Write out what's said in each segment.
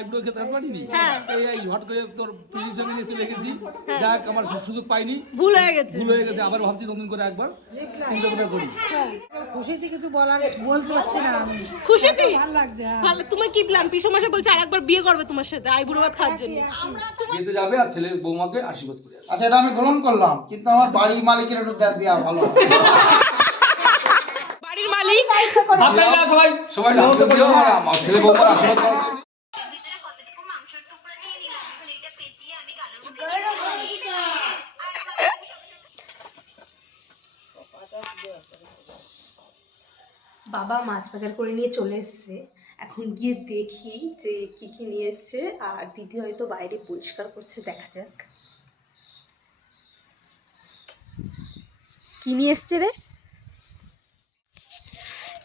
Eyebrow খেতে পারিনি হ্যাঁ। এই এই হট করে তোর সঙ্গে নিয়ে চলে গেছি। যাক আমার সুযোগ পাইনি। ভুল হয়ে গেছে। ভুল হয়ে গেছে আবার ভাবছি নতুন করে একবার চিন্তা ভাবনা করি। খুশিতে কিছু বলার বলতে পারছি না আমি। খুশিতে? ভালো লাগছে হ্যাঁ। ভালো তোমার কি প্ল্যান পিসো মাসে বলছে আরেকবার বিয়ে করবে তোমার সাথে আইবুড়ো ভাত খাওয়ার জন্য। বিয়েতে যাবে আর ছেলের বৌমাকে আশীর্বাদ করে আচ্ছা এটা আমি গ্রহণ করলাম কিন্তু আমার বাড়ির মালিকের একটু দেয়া ভালো বাড়ির মালিক? সবাই? ছেলে বৌমার আশীর্বাদ করো। ভিতরে কতটুকু মাংসের টুকরো নিয়ে নিলাম এখন এইটা পেঁচিয়ে আমি গালের মধ্যে দিয়ে দিলাম। বাবা মাছ বাজার করে নিয়ে চলে এসছে। এখন গিয়ে দেখি যে কি কি নিয়ে এসছে আর দিদি হয়তো বাইরে পরিষ্কার করছে দেখা যাক। কি নিয়ে এসছে রে?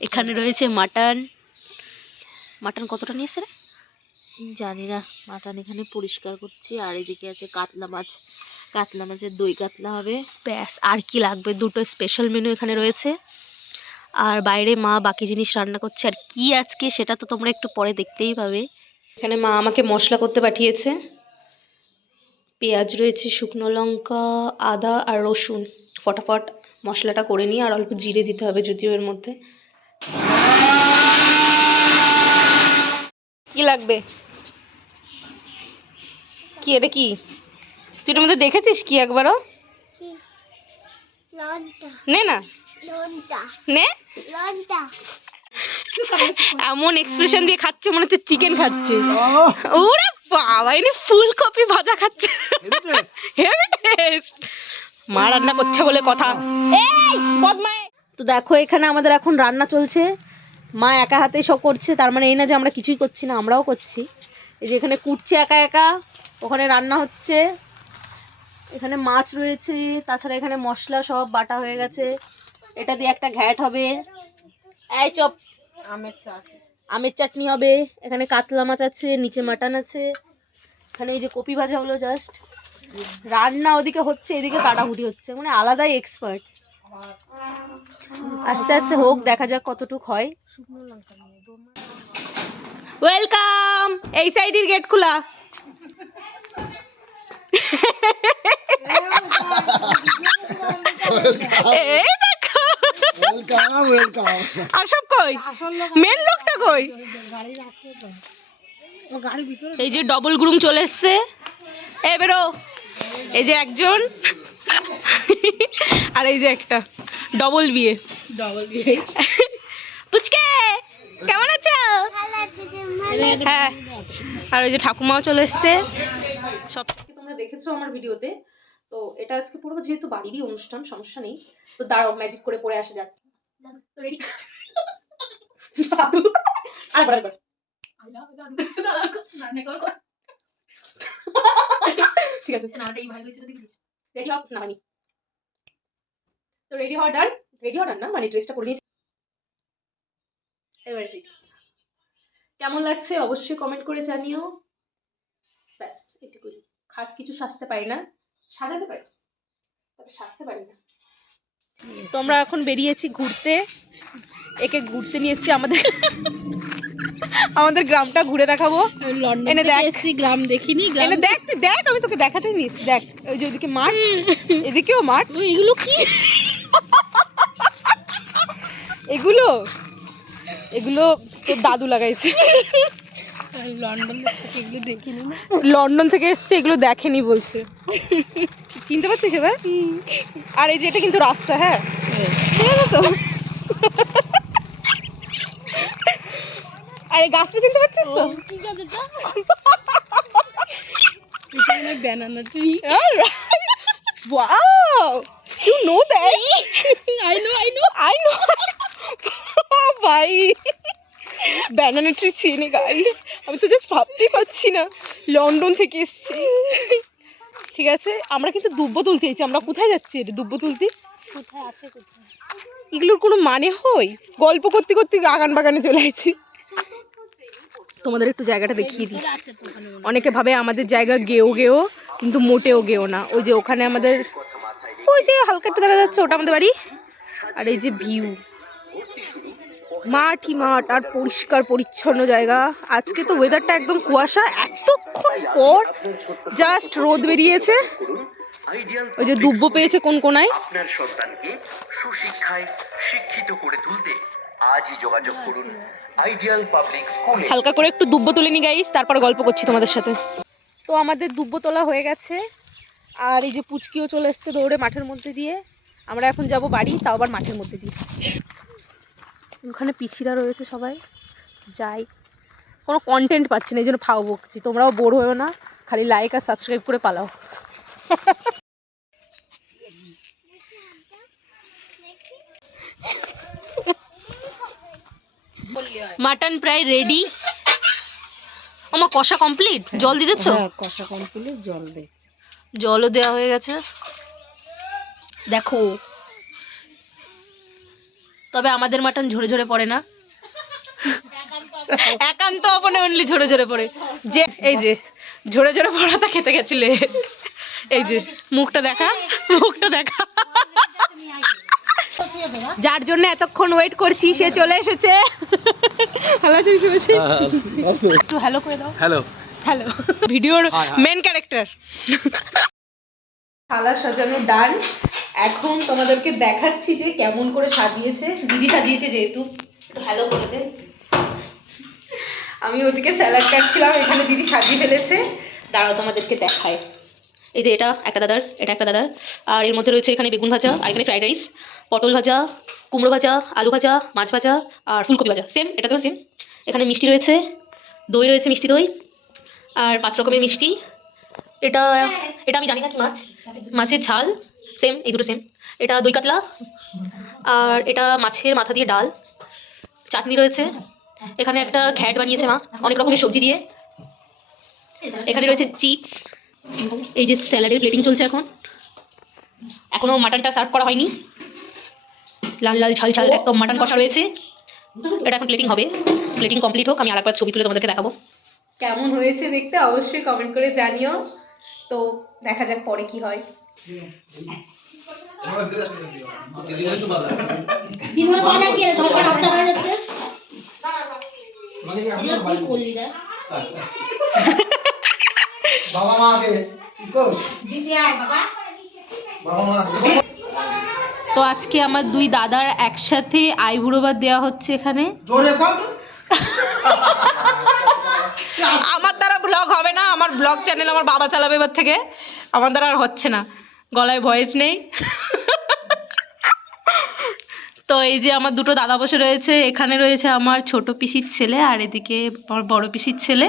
এখানে রয়েছে মাটন। মাটন কতটা নিয়ে এসছে রে? জানি না মাটন এখানে পরিষ্কার করছি আর এদিকে আছে কাতলা মাছ। কাতলা মাছের দই কাতলা হবে। ব্যাস আর কি লাগবে? দুটো স্পেশাল মেনু এখানে রয়েছে। আর বাইরে মা বাকি জিনিস রান্না করছে। আর কি আজকে সেটা তো তোমরা একটু পরে দেখতেই পাবে। এখানে মা আমাকে মশলা করতে পাঠিয়েছে। পেঁয়াজ রয়েছে শুকনো লঙ্কা আদা আর রসুন। ফটাফট মশলাটা করে নিই আর অল্প জিরে দিতে হবে যদিও এর মধ্যে। কি লাগবে? কি এটা কি? তুই এটার মধ্যে দেখেছিস কি একবারও? নে না। নে। এমন এক্সপ্রেশন দিয়ে খাচ্ছে মনে হচ্ছে চিকেন খাচ্ছে। ওরে বাবা ইনি ফুলকপি ভাজা খাচ্ছে। হেভি টেস্ট মা রান্না করছে বলে কথা। এই বদমাই তো দেখো এখানে আমাদের এখন রান্না চলছে। মা একা হাতে সব করছে তার মানে এই না যে আমরা কিছুই করছি না আমরাও করছি। এই যে এখানে কুটছে একা একা ওখানে রান্না হচ্ছে। এখানে মাছ রয়েছে তাছাড়া এখানে মশলা সব বাটা হয়ে গেছে। এটা দিয়ে একটা ঘ্যাট হবে। এই চপ আমের চাট। আমের চাটনি হবে। এখানে কাতলা মাছ আছে নিচে মাটন আছে। এখানে এই যে কপি ভাজা হলো জাস্ট রান্না ওদিকে হচ্ছে এদিকে কাটাকুটি হচ্ছে। মানে আলাদাই এক্সপার্ট আস্তে আস্তে হোক দেখা যাক কতটুক হয়। ওয়েলকাম এই সাইডের গেট খোলা। এই দেখো আসব কই? মেন লোকটা কই? ও গাড়ির ভিতরে এই যে ডবল গ্রুম চলে এসছে। এ বেরো। এই যে একজন। আর এই যে একটা। ডবল বিয়ে। ডবল দিয়ে পুচকে কেমন আছো? হ্যাঁ। আর ওই যে ঠাকুমাও চলে এসছে। সব তোমরা দেখেছ আমার ভিডিওতে। তো এটা আজকে পড়ব যেহেতু বাড়িরই অনুষ্ঠান সমস্যা নেই। তো দাঁড়াও ম্যাজিক করে পড়ে আসা যাক। তো রেডি আরেকবার আরেকবার ঠিক আছে রেডি হও না মানি তো রেডি হওয়া ডান রেডি হওয়া ডান না মানে ড্রেসটা পরে নিয়েছি। এবার রেডি কেমন লাগছে? অবশ্যই কমেন্ট করে জানিও। ব্যাস এটুকুই। খাস কিছু সাজতে পারি না। সাজাতে পারি। তবে সাজতে পারি না। তো আমরা এখন বেরিয়েছি ঘুরতে। একে ঘুরতে নিয়ে এসেছি আমাদের আমাদের গ্রামটা ঘুরে দেখাবো। লন্ডন এনে দেখ। এসছি গ্রাম দেখিনি এনে দেখ দেখ আমি তোকে দেখাতে নিস দেখ। ওই যে ওইদিকে মাঠ এদিকেও মাঠ। এগুলো কি? এগুলো এগুলো তোর দাদু লাগাইছে। লন্ডন থেকে এগুলো দেখিনি না। লন্ডন থেকে এসছে এগুলো দেখেনি বলছে। চিনতে পারছিস এবার? আর এই যে এটা কিন্তু রাস্তা হ্যাঁ? ঠিক তো? আর গাছটা চিনতে পারছিস তো? ঠিক আছে তো। এটা মানে banana tree Wow! You know that? I know I know I know. ভাই ব্যানানা ট্রি চিনি গাইস আমি তো জাস্ট ভাবতেই পারছি না। লন্ডন থেকে এসেছি। ঠিক আছে? আমরা কিন্তু দুব্বো তুলতে এসেছি আমরা কোথায় যাচ্ছি এটা দুব্বো তুলতে এগুলোর কোনো মানে হয়? গল্প করতে করতে আগান বাগানে চলে আসছি তোমাদের একটু জায়গাটা দেখিয়ে দিই। অনেকে ভাবে আমাদের জায়গা গেও গেও কিন্তু মোটেও গেও না। ওই যে ওখানে আমাদের ওই যে হালকা একটু দেখা যাচ্ছে ওটা আমাদের বাড়ি। আর এই যে ভিউ মাঠই মাঠ আর পরিষ্কার পরিচ্ছন্ন জায়গা। আজকে তো ওয়েদারটা একদম কুয়াশা। এতক্ষণ পর জাস্ট রোদ বেরিয়েছে। ওই যে দুব্ব পেয়েছে কোন কোনায়। আপনার সন্তানকে সুশিক্ষায় শিক্ষিত করে তুলতে আজই যোগাযোগ করুন আইডিয়াল পাবলিক স্কুলে হালকা করে একটু দুব্ব তুলে নি গাইস তারপর গল্প করছি তোমাদের সাথে। তো আমাদের দুব্ব তোলা হয়ে গেছে। আর এই যে পুচকিও চলে এসছে দৌড়ে মাঠের মধ্যে দিয়ে। আমরা এখন যাব বাড়ি তাও আবার মাঠের মধ্যে দিয়ে। ওখানে পিসিরা রয়েছে সবাই। যাই। কোনো কন্টেন্ট পাচ্ছি না এই জন্য ফাও বকছি। তোমরাও বোর হয়েও না খালি লাইক আর সাবস্ক্রাইব করে পালাও। মাটন প্রায় রেডি আমার কষা কমপ্লিট জল দিচ্ছ হ্যাঁ কষা কমপ্লিট জল দিচ্ছি। জলও দেওয়া হয়ে গেছে। দেখো তবে আমাদের মাটন ঝরে ঝরে পড়ে না। একান্ত অপনে অনলি ঝরে ঝরে পড়ে। যে এই যে ঝরে ঝরে পড়াটা খেতে গেছিলে। এই যে মুখটা দেখা মুখটা দেখা। যার জন্য এতক্ষণ ওয়েট করছি সে চলে এসেছে। একটু হ্যালো করে দাও। হ্যালো হ্যালো ভিডিওর হায় হায়। মেন ক্যারেক্টার থালা সাজানো ডান। এখন তোমাদেরকে দেখাচ্ছি যে কেমন করে সাজিয়েছে। দিদি সাজিয়েছে যেহেতু হ্যালো করে দে। আমি ওদিকে স্যালাড কাটছিলাম, এখানে দিদি সাজিয়ে ফেলেছে। দাঁড়াও তোমাদেরকে দেখায় এই যে এটা একটা দাদার, এটা একটা দাদার। আর এর মধ্যে রয়েছে এখানে বেগুন ভাজা, আর এখানে ফ্রাইড রাইস পটল ভাজা, কুমড়ো ভাজা, আলু ভাজা, মাছ ভাজা, আর ফুলকপি ভাজা। সেম এটা তো সেম এখানে মিষ্টি রয়েছে, দই রয়েছে মিষ্টি দই, আর পাঁচ রকমের মিষ্টি। এটা এটা আমি জানি না কি মাছ। মাছের ঝাল সেম এই দুটো সেম এটা দই কাতলা আর এটা মাছের মাথা দিয়ে ডাল। চাটনি রয়েছে। এখানে একটা ঘ্যাট বানিয়েছে মা, অনেক রকমের সবজি দিয়ে। এখানে রয়েছে চিপস। এই যে স্যালাডের প্লেটিং চলছে এখন। এখনও মাটনটা সার্ভ করা হয়নি। লাল লাল, ঝাল ঝাল, একদম মাটন কষা রয়েছে। এটা এখন প্লেটিং হবে। প্লেটিং কমপ্লিট হোক, আমি আরেকবার ছবি তুলে তোমাদেরকে দেখাবো। কেমন হয়েছে দেখতে অবশ্যই কমেন্ট করে জানিও। তো দেখা যাক পরে কি হয়। বাবা মা আগে বাবা মা তো আজকে আমার দুই দাদার একসাথে আইবুড়ো ভাত দেওয়া হচ্ছে এখানে। জোরে কর আমার দ্বারা ব্লগ হবে না, আমার ব্লগ চ্যানেল আমার বাবা চালাবে এবার থেকে। আমার দ্বারা আর হচ্ছে না। গলায় ভয়েস নেই। তো এই যে আমার দুটো দাদা বসে রয়েছে, এখানে রয়েছে আমার ছোট পিসির ছেলে আর এদিকে আমার বড় পিসির ছেলে।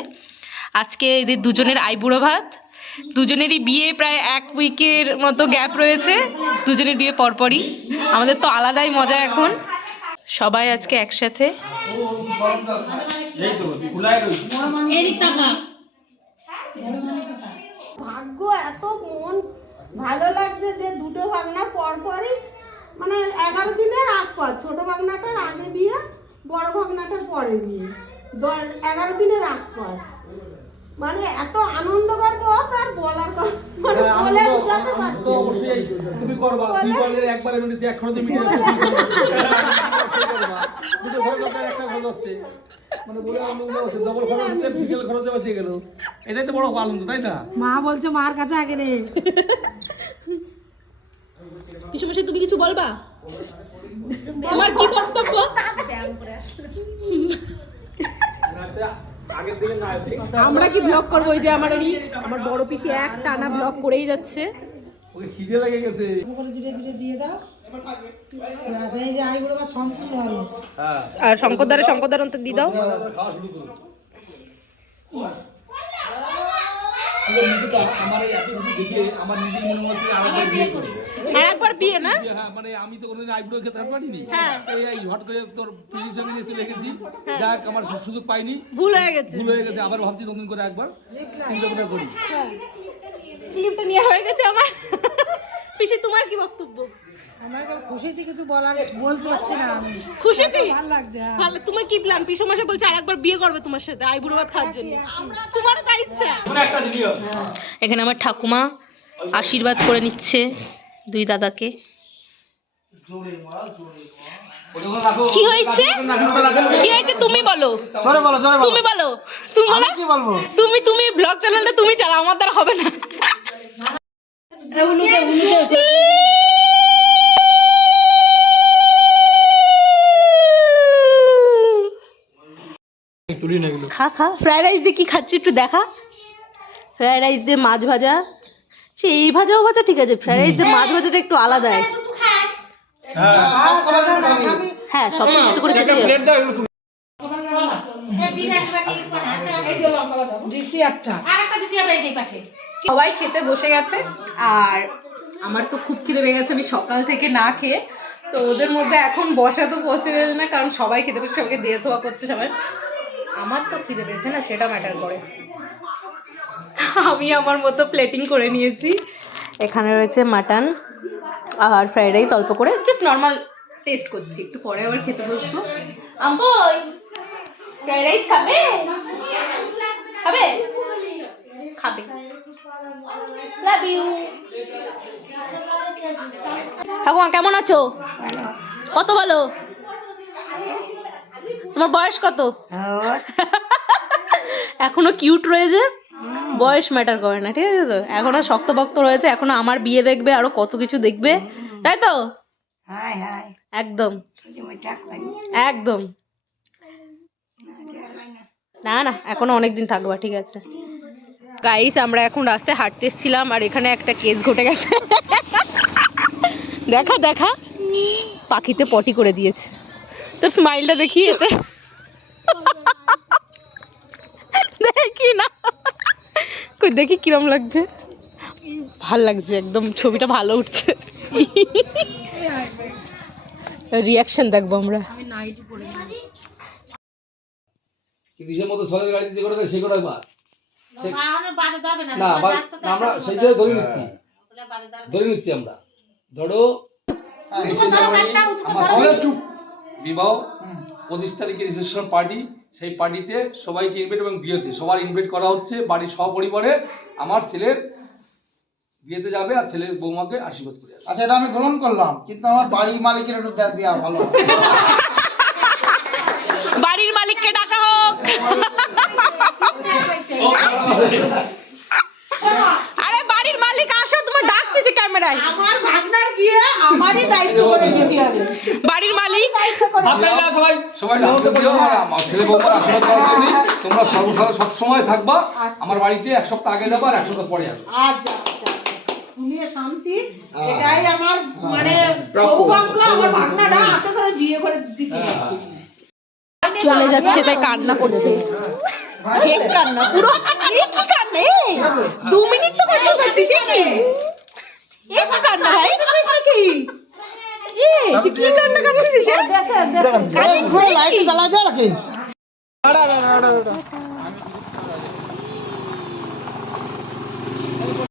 আজকে এদের দুজনের আইবুড়ো ভাত। দুজনেরই বিয়ে প্রায় এক উইকের মতো গ্যাপ রয়েছে। দুজনের বিয়ে পরপরই। আমাদের তো আলাদাই মজা এখন। সবাই আজকে একসাথে। ভাগ্য এত মন। ভালো লাগছে যে দুটো ভাগনা পর পরই মানে এগারো দিনের আগ পর ছোট ভাগনাটার আগে বিয়ে বড় ভাগনাটার পরে বিয়ে। এগারো দিনের আগ পাস মানে এত আনন্দকর পথ আর বলার মানে হ্যাঁ, বলে আনন্দ- বোঝাতে আনন্দ পারছি তো অবশ্যই তুমি করবা দুই বারের একবারে মিনিট এক খরচে মিটে যাচ্ছে দুটো হচ্ছে আর একটা খরচ হচ্ছে। মানে বলে আনন্দ হচ্ছে ডবল খরচ হচ্ছে সিঙ্গেল খরচে বাঁচিয়ে গেল। এটাই তো বড় আনন্দ তাই না? মা বলছে মার কাছে আগে রে তুমি কিছু বলবা? আমার কি বক্তব্য আমরা কি ব্লগ করব? ওই যে আমার এই আমার বড় পিসি এক টানা ব্লগ করেই যাচ্ছে। খিদে লেগে গেছে। আর শঙ্করদারে শঙ্করদার অন্তর দিয়ে দাও। পুরো আমার এত কিছু দেখে আমার নিজের মনে হচ্ছে আরেকবার বিয়ে করি। আর একবার বিয়ে না? হ্যাঁ মানে আমি তো কোনোদিন আইব্রো খেতে পারিনি। এই এই হট করে তোর পিসির নিয়ে চলে গেছি। যাক আমার সুযোগ পাইনি। ভুল হয়ে গেছে। ভুল হয়ে গেছে। আবার ভাবছি নতুন করে একবার চিন্তা ভাবনা করি ক্লিপটা নিয়ে হয়ে গেছে আমার। পিসি তোমার কি বক্তব্য? খুশিতে কিছু বলার বলতে পারছি না আমি। খুশিতে? ভালো লাগছে হ্যাঁ। ভালো তোমার কি প্ল্যান পিসু মাসে বলছে আরেকবার বিয়ে করবে তোমার সাথে আইবুড়ো ভাত খাওয়ার জন্য। তোমারও তাই ইচ্ছা? এখানে আমার ঠাকুমা আশীর্বাদ করে নিচ্ছে দুই দাদাকে। কি হয়েছে? কি হয়েছে? তুমি বলো। জোরে বলো জোরে বলো। তুমি বলো। তুমি বলো। কি বলব? তুমি তুমি ব্লগ চ্যানেলটা তুমি চালাও আমার দ্বারা হবে না। তুলি না এগুলো। খা খা। ফ্রাইড রাইস দিয়ে কি খাচ্ছি একটু দেখা? ফ্রাইড রাইস দিয়ে মাছ ভাজা। সে এই ভাজাও ভাজা ঠিক আছে। ফ্রাইড রাইস দিয়ে মাছ ভাজাটা একটু আলাদা। হ্যাঁ সব কিছু করে খেতে সবাই খেতে বসে গেছে আর আমার তো খুব খিদে পেয়ে গেছে আমি সকাল থেকে না খেয়ে। তো ওদের মধ্যে এখন বসা তো পসিবল না কারণ সবাই খেতে বসে সবাইকে দিয়ে ধোয়া করছে সবাই। আমার তো খিদে পেয়েছে না, সেটা ম্যাটার করে। আমি আমার মতো প্লেটিং করে নিয়েছি। এখানে রয়েছে মাটন আর ফ্রাইড রাইস অল্প করে জাস্ট নর্মাল টেস্ট করছি। একটু পরে আবার খেতে বসবো। আম্বই ফ্রাইড রাইস খাবে? খাবে? খাবে। ঠাকুমা, কেমন আছো? কত ভালো? তোমার বয়স কত? এখনও কিউট রয়েছে? বয়স ম্যাটার করে না ঠিক আছে? তো এখনও শক্তপক্ত রয়েছে এখনও আমার বিয়ে দেখবে আরও কত কিছু দেখবে। তাই তো? একদম। একদম। না না এখনও অনেক দিন থাকবা ঠিক আছে। গাইস আমরা এখন রাস্তায় হাঁটতে এসেছিলাম আর এখানে একটা কেস ঘটে গেছে। দেখা দেখা। পাখিতে পটি করে দিয়েছে। তোর স্মাইলটা দেখি এতে। দেখি না। কই দেখি কিরম লাগছে। ভালো লাগছে একদম ছবিটা ভালো উঠছে। রিয়াকশন দেখব আমরা। কিসের মতো গাড়ি যে করে সে একবার না না আমরা সেই ধরে নিচ্ছি। ধরে নিচ্ছি আমরা। ধরো। চুপ। বিবাহ পঁচিশ তারিখে রিসেপশন পার্টি সেই পার্টিতে সবাইকে ইনভাইট এবং বিয়েতে সবার ইনভাইট করা হচ্ছে বাড়ির সপরিবারে আমার ছেলের বিয়েতে যাবে আর ছেলের বৌমাকে আশীর্বাদ করে আচ্ছা এটা আমি গ্রহণ করলাম কিন্তু আমার বাড়ির মালিকের একটু দেয়া দেওয়া ভালো বাড়ির মালিককে ডাকা হোক আরে বাড়ির মালিক আসো তোমার ডাক দিচ্ছে ক্যামেরায় আমার ভাগনার বিয়ে আমারই দায়িত্ব করে দিতে হবে বাড়ির মালিক সবাই সবাই ডাকতে দিও আমার ছেলে বৌমার আশীর্বাদ করার জন্য তোমরা সর্বদা সব সময় থাকবা আমার বাড়িতে এক সপ্তাহ আগে যাবা আর এক সপ্তাহ পরে আসবে। আচ্ছা আচ্ছা শান্তি এটাই আমার মানে সৌভাগ্য আমার ভাগনাটা হাতে করে বিয়ে করে দিতে। চলে যাচ্ছে তাই কান্না করছে। কান্না পুরো কি কান্না? দু মিনিট তো কান্না কি এ কি কান্না? ভাই নাকি তুই কি কান্না করতিস